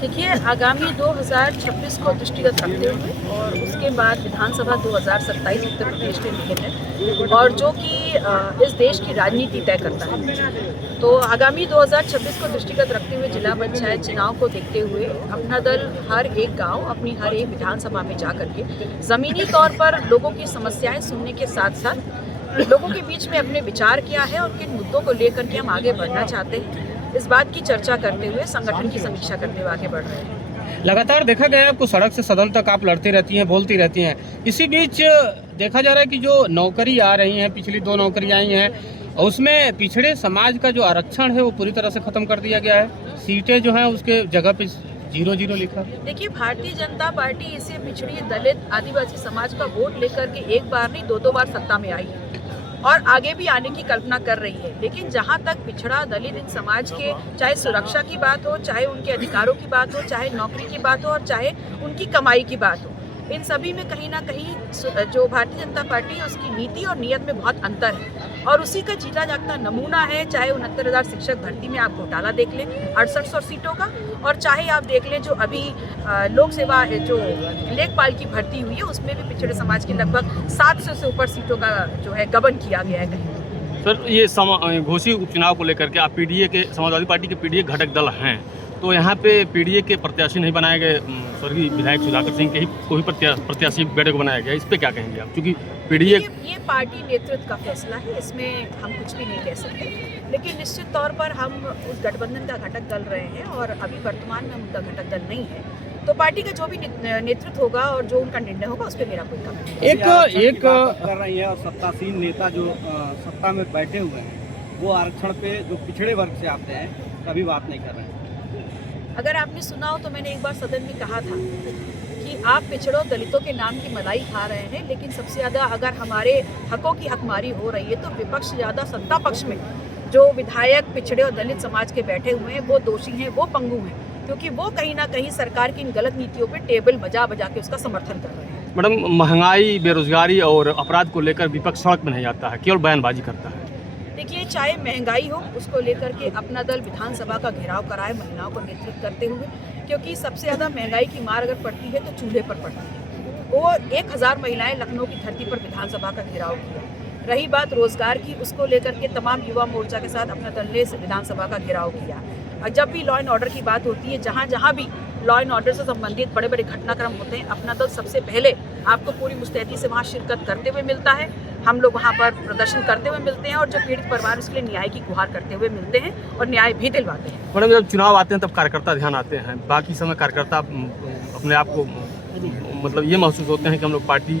देखिए, आगामी 2026 को दृष्टिगत रखते हुए और उसके बाद विधानसभा 2027 उत्तर प्रदेश के लिए है और जो कि इस देश की राजनीति तय करता है। तो आगामी 2026 को दृष्टिगत रखते हुए जिला पंचायत चुनाव को देखते हुए अपना दल हर एक गांव, अपनी हर एक विधानसभा में जा करके ज़मीनी तौर पर लोगों की समस्याएं सुनने के साथ साथ लोगों के बीच में अपने विचार किया है और किन मुद्दों को लेकर के हम आगे बढ़ना चाहते हैं, इस बात की चर्चा करते हुए संगठन की समीक्षा करते हुए आगे बढ़ रहे हैं। लगातार देखा गया है आपको सड़क से सदन तक आप लड़ती रहती हैं, बोलती रहती हैं। इसी बीच देखा जा रहा है कि जो नौकरी आ रही हैं, पिछली 2 नौकरी आई हैं, उसमें पिछड़े समाज का जो आरक्षण है वो पूरी तरह से खत्म कर दिया गया है। सीटें जो हैं उसके जगह पे 0-0 लिखा। देखिए, भारतीय जनता पार्टी इसे पिछड़ी दलित आदिवासी समाज का वोट लेकर के एक बार नहीं 2-2 बार सत्ता में आई है और आगे भी आने की कल्पना कर रही है। लेकिन जहां तक पिछड़ा दलित इन समाज के चाहे सुरक्षा की बात हो, चाहे उनके अधिकारों की बात हो, चाहे नौकरी की बात हो और चाहे उनकी कमाई की बात हो, इन सभी में कहीं ना कहीं जो भारतीय जनता पार्टी है उसकी नीति और नीयत में बहुत अंतर है और उसी का जीता जागता नमूना है। चाहे 69,000 शिक्षक भर्ती में आप घोटाला देख लें 6800 सीटों का, और चाहे आप देख लें जो अभी लोक सेवा जो लेखपाल की भर्ती हुई है उसमें भी पिछड़े समाज की लगभग 700 से ऊपर सीटों का जो है गबन किया गया है कहीं। सर, ये घोषी उपचुनाव को लेकर के आप पीडीए के समाजवादी पार्टी के पीडीए घटक दल हैं, तो यहाँ पे पीडीए के प्रत्याशी नहीं बनाए गए, स्वर्गीय विधायक सुधाकर सिंह के ही कोई प्रत्याशी बेटे को बनाया गया, इस पे क्या कहेंगे आप? क्योंकि पीडीए ये पार्टी नेतृत्व का फैसला है, इसमें हम कुछ भी नहीं कह सकते, लेकिन निश्चित तौर पर हम उस गठबंधन का घटक दल रहे हैं और अभी वर्तमान में उनका घटक दल नहीं है। तो पार्टी का जो भी नेतृत्व होगा और जो उनका निर्णय होगा उस पर मेरा कोई कमेंट नहीं। एक कर रही है और सत्तासीन नेता जो सत्ता में बैठे हुए हैं वो आरक्षण पे जो पिछड़े वर्ग से आते हैं कभी बात नहीं कर रहे हैं। अगर आपने सुना हो तो मैंने एक बार सदन में कहा था कि आप पिछड़ों दलितों के नाम की मलाई खा रहे हैं, लेकिन सबसे ज़्यादा अगर हमारे हकों की हकमारी हो रही है तो विपक्ष ज़्यादा सत्ता पक्ष में जो विधायक पिछड़े और दलित समाज के बैठे हुए हैं वो दोषी हैं, वो पंगु हैं, क्योंकि वो कहीं ना कहीं सरकार की इन गलत नीतियों पे टेबल बजा बजा के उसका समर्थन कर रहे हैं। मैडम, महंगाई, बेरोजगारी और अपराध को लेकर विपक्ष सड़क में नहीं आता है, केवल बयानबाजी करता है। देखिए, चाहे महंगाई हो उसको लेकर के अपना दल विधानसभा का घेराव कराए महिलाओं को नेतृत्व करते हुए, क्योंकि सबसे ज़्यादा महंगाई की मार अगर पड़ती है तो चूल्हे पर पड़ती है। वो 1000 महिलाएं लखनऊ की धरती पर विधानसभा का घेराव किया। रही बात रोजगार की, उसको लेकर के तमाम युवा मोर्चा के साथ अपना दल ने विधानसभा का घेराव किया। और जब भी लॉ एंड ऑर्डर की बात होती है, जहाँ जहाँ भी लॉ एंड ऑर्डर से संबंधित बड़े बड़े घटनाक्रम होते हैं, अपना दल सबसे पहले आपको पूरी मुस्तैदी से वहाँ शिरकत करते हुए मिलता है। हम लोग वहाँ पर प्रदर्शन करते हुए मिलते हैं और जो पीड़ित परिवार उसके लिए न्याय की गुहार करते हुए मिलते हैं और न्याय भी दिलवाते हैं। मैडम, जब चुनाव आते हैं तब कार्यकर्ता ध्यान आते हैं, बाकी समय कार्यकर्ता अपने आप को मतलब ये महसूस होते हैं कि हम लोग पार्टी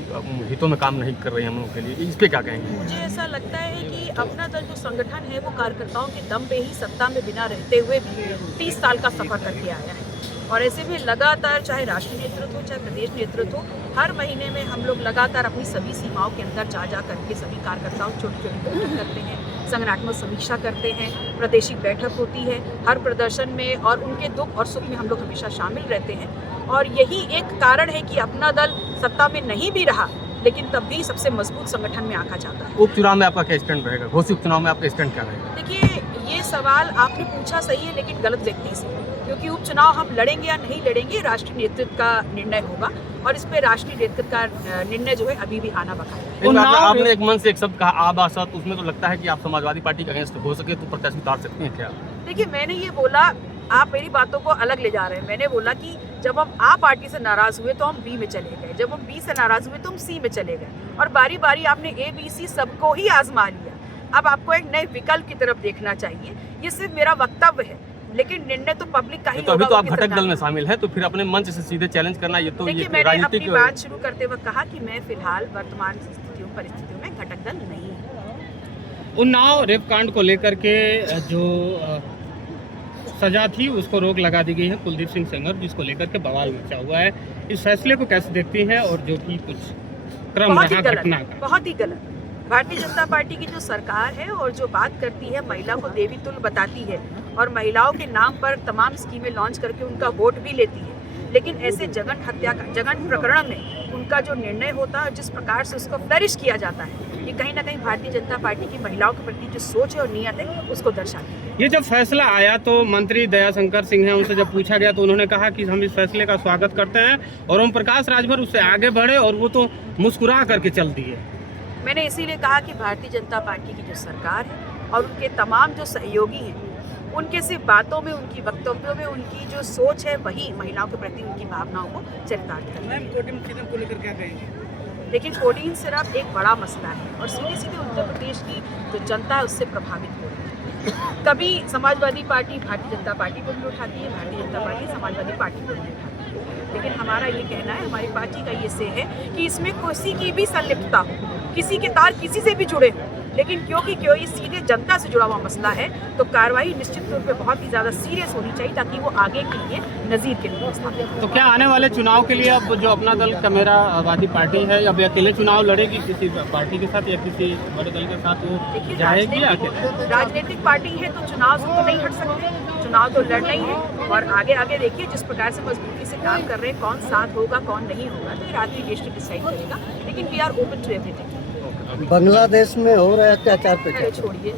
हितों में काम नहीं कर रहे हैं हम लोगों के लिए, इस पे क्या कहेंगे? मुझे ऐसा लगता है कि अपना दल जो संगठन है वो कार्यकर्ताओं के दम पे ही सत्ता में बिना रहते हुए भी 30 साल का सफर करके आया है और ऐसे में लगातार चाहे राष्ट्रीय नेतृत्व हो चाहे प्रदेश नेतृत्व हो, हर महीने में हम लोग लगातार अपनी सभी सीमाओं के अंदर जा करके सभी कार्यकर्ताओं छोटी छोटी बैठक करते हैं, संगठनात्मक समीक्षा करते हैं, प्रादेशिक बैठक होती है हर प्रदर्शन में और उनके दुख और सुख में हम लोग हमेशा शामिल रहते हैं। और यही एक कारण है कि अपना दल सत्ता में नहीं भी रहा लेकिन तब भी सबसे मजबूत संगठन में आंका जाता है। उपचुनाव में आपका क्या स्टैंड रहेगा? घोषित उपचुनाव में आपका स्टैंड क्या रहेगा? देखिए, ये सवाल आपने पूछा सही है लेकिन गलत व्यक्ति से, क्योंकि उपचुनाव हम लड़ेंगे या नहीं लड़ेंगे राष्ट्रीय नेतृत्व का निर्णय होगा और इस पे राष्ट्रीय नेतृत्व का निर्णय जो है अभी भी आना बकाया है। आपने एक मन से एक शब्द कहा आबासत, उसमें तो लगता है कि आप समाजवादी पार्टी के अगेंस्ट हो सके तो प्रत्याशी उतार सकते हैं क्या? देखिए, मैंने ये बोला, आप मेरी बातों को अलग ले जा रहे हैं। मैंने बोला कि जब हम आ पार्टी से नाराज हुए तो हम बी में चले गए, जब हम बी से नाराज हुए तो हम सी में चले गए और बारी बारी आपने ए बी सी सबको ही आजमा लिया। अब आपको एक नए विकल्प की तरफ देखना चाहिए, ये सिर्फ मेरा वक्तव्य है लेकिन निर्णय तो पब्लिक का ही तो अभी तो आप होगा। घटक दल में शामिल है तो फिर अपने मंच से सीधे चैलेंज करना, ये तो देखिए, ये मैंने अपनी राजनीतिक बात शुरू करते वक्त कहा कि मैं फिलहाल वर्तमान परिस्थितियों में घटक दल नहीं हूँ। उन्नाव रेप कांड को लेकर के जो सजा थी उसको रोक लगा दी गई है कुलदीप सिंह सेंगर, जिसको लेकर के बवाल मचा हुआ है। इस फैसले को कैसे देखती हैं और जो कि कुछ क्रम रहा घटना का? बहुत ही गलत। भारतीय जनता पार्टी की जो सरकार है और जो बात करती है महिला को देवी तुल्य बताती है और महिलाओं के नाम पर तमाम स्कीमें लॉन्च करके उनका वोट भी लेती है, लेकिन ऐसे जघन्य प्रकरण में उनका जो निर्णय होता है, जिस प्रकार से उसको फ्लरिश किया जाता है, ये कहीं ना कहीं भारतीय जनता पार्टी की महिलाओं के प्रति जो सोच है और नियत है उसको दर्शाती है। ये जब फैसला आया तो मंत्री दयाशंकर सिंह हैं, उनसे जब पूछा गया तो उन्होंने कहा कि हम इस फैसले का स्वागत करते हैं, और ओम प्रकाश राजभर उससे आगे बढ़े और वो तो मुस्कुरा करके चल दिए। मैंने इसीलिए कहा कि भारतीय जनता पार्टी की जो सरकार है और उनके तमाम जो सहयोगी हैं, उनके सिर्फ बातों में, उनकी वक्तव्यों में उनकी जो सोच है वही महिलाओं के प्रति उनकी भावनाओं को चरितार्थ करती है। मैम, कोटिन को लेकर क्या कहेंगे? लेकिन कोटीन सिर्फ एक बड़ा मसला है और सीधे सीधे उत्तर प्रदेश की जो जनता है उससे प्रभावित हो रही है। कभी समाजवादी पार्टी भारतीय जनता पार्टी को भी उठाती है, भारतीय जनता पार्टी समाजवादी पार्टी को भी उठाती है, लेकिन हमारा ये कहना है, हमारी पार्टी का ये से है कि इसमें किसी की भी संलिप्तता हो, किसी के तार किसी से भी जुड़े हो, लेकिन क्योंकि ये सीधे जनता से जुड़ा हुआ मसला है तो कार्रवाई निश्चित तौर पे बहुत ही ज़्यादा सीरियस होनी चाहिए ताकि वो आगे के लिए नज़ीर के लिए स्थापित हो। तो क्या आने वाले चुनाव के लिए अब जो अपना दल कैमरावादी पार्टी है, अब अकेले चुनाव लड़ेगी किसी पार्टी के साथ या किसी बड़े दल के साथ, वो देखिए, जाएगी या अकेले? राजनीतिक पार्टी है तो चुनाव से तो नहीं हट सकते, चुनाव तो लड़ना ही है और आगे आगे देखिए जिस प्रकार से मजबूती से काम कर रहे हैं, कौन साथ होगा कौन नहीं होगा तो ये रात्रि देश डिसाइड करेगा, लेकिन we are open to everything. Bangladesh में हो रहा है अत्याचार पे अरे छोड़िए